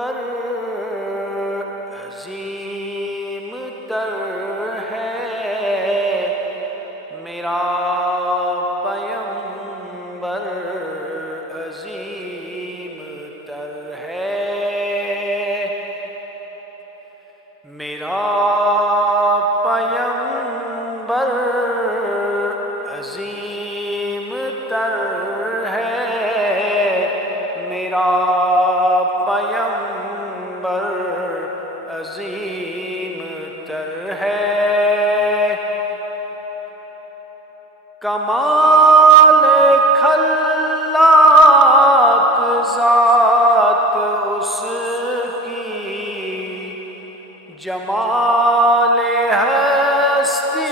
پیمبر عظیم تر ہے میرا پیمبر عظیم تر ہے میرا پیمبر عظیم تر ہے میرا پیمبر عظیم تر ہے کمال خلاق ذات اس کی جمال ہستی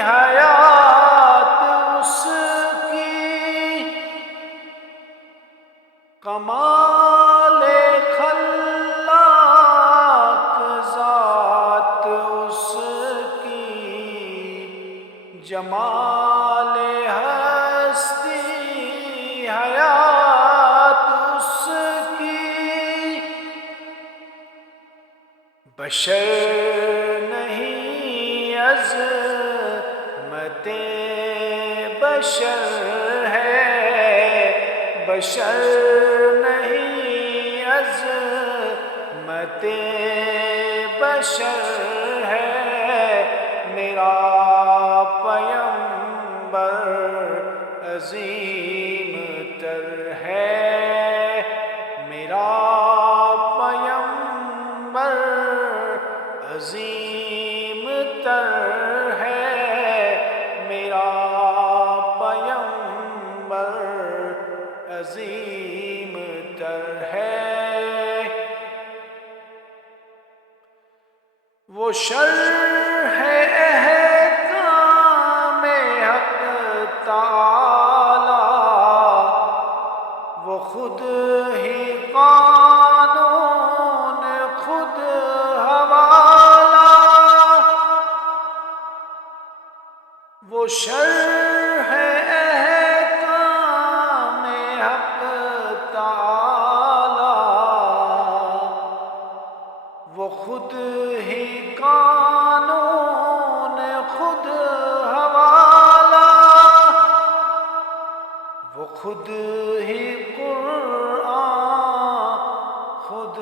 حیات اس کی کمال خلاق ذات اس کی جمال ہستی حیات اس کی بشر نہیں عظمت بشر ہے بشر نہیں عظمت بشر ہے میرا پیمبر عظیم تر ہے میرا پیمبر عظیم تر ہے میرا پیمبر عظیم تر ہے وہ شرح احکام حق تعالی وہ خود ہی قانون خود حوالہ وہ شرح احکام حق تعالی وہ خود ہی قانون خود حوالہ وہ خود ہی قرآن خود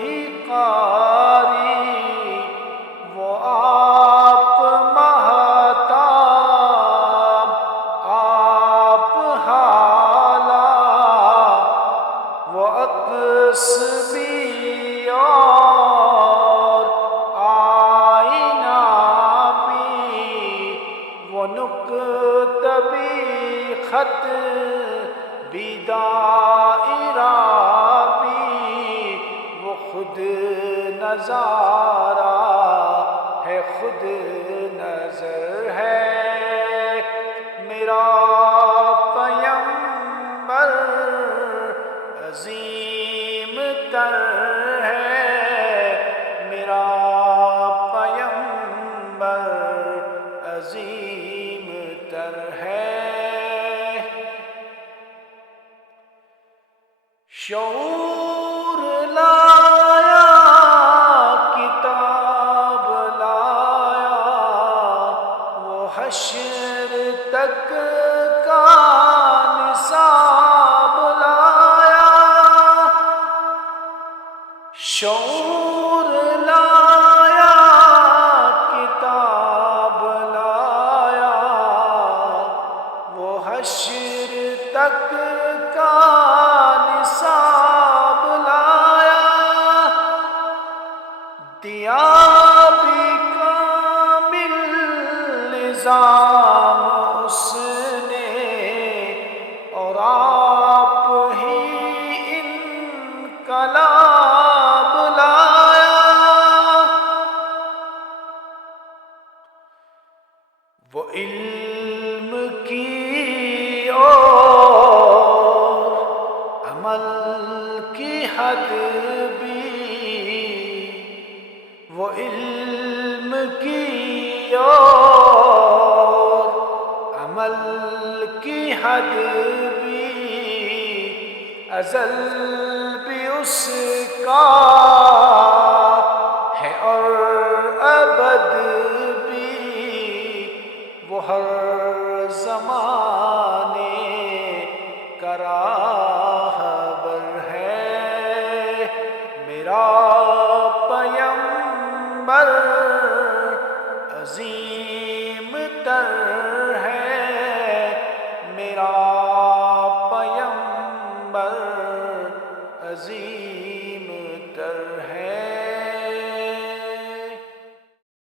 ہی قاری وہ آپ مہتاب آپ حالہ وہ عکس بھی اور آئینہ بھی وہ نکتہ بھی خط بھی دائرہ بھی وہ خود نظارہ ہے خود نظر ہے میرا پیمبر عظیم تر ہے میرا پیمبر عظیم تر ہے شعور لایا کتاب لایا وہ حشر تک کا نصاب لایا شعور لایا کتاب لایا وہ حشر تک کا نصاب لایا دیا بھی کامل نظام اس نے اور آپ ہی انقلاب لایا وہ علم کی اور عمل کی حد بھی وہ علم کی اور عمل کی حد بھی ازل بھی اس کا ہے اور ابد بھی وہ ہر زمانے کا راہبر ہے میرا پیمبر عظیم تر ہے میرا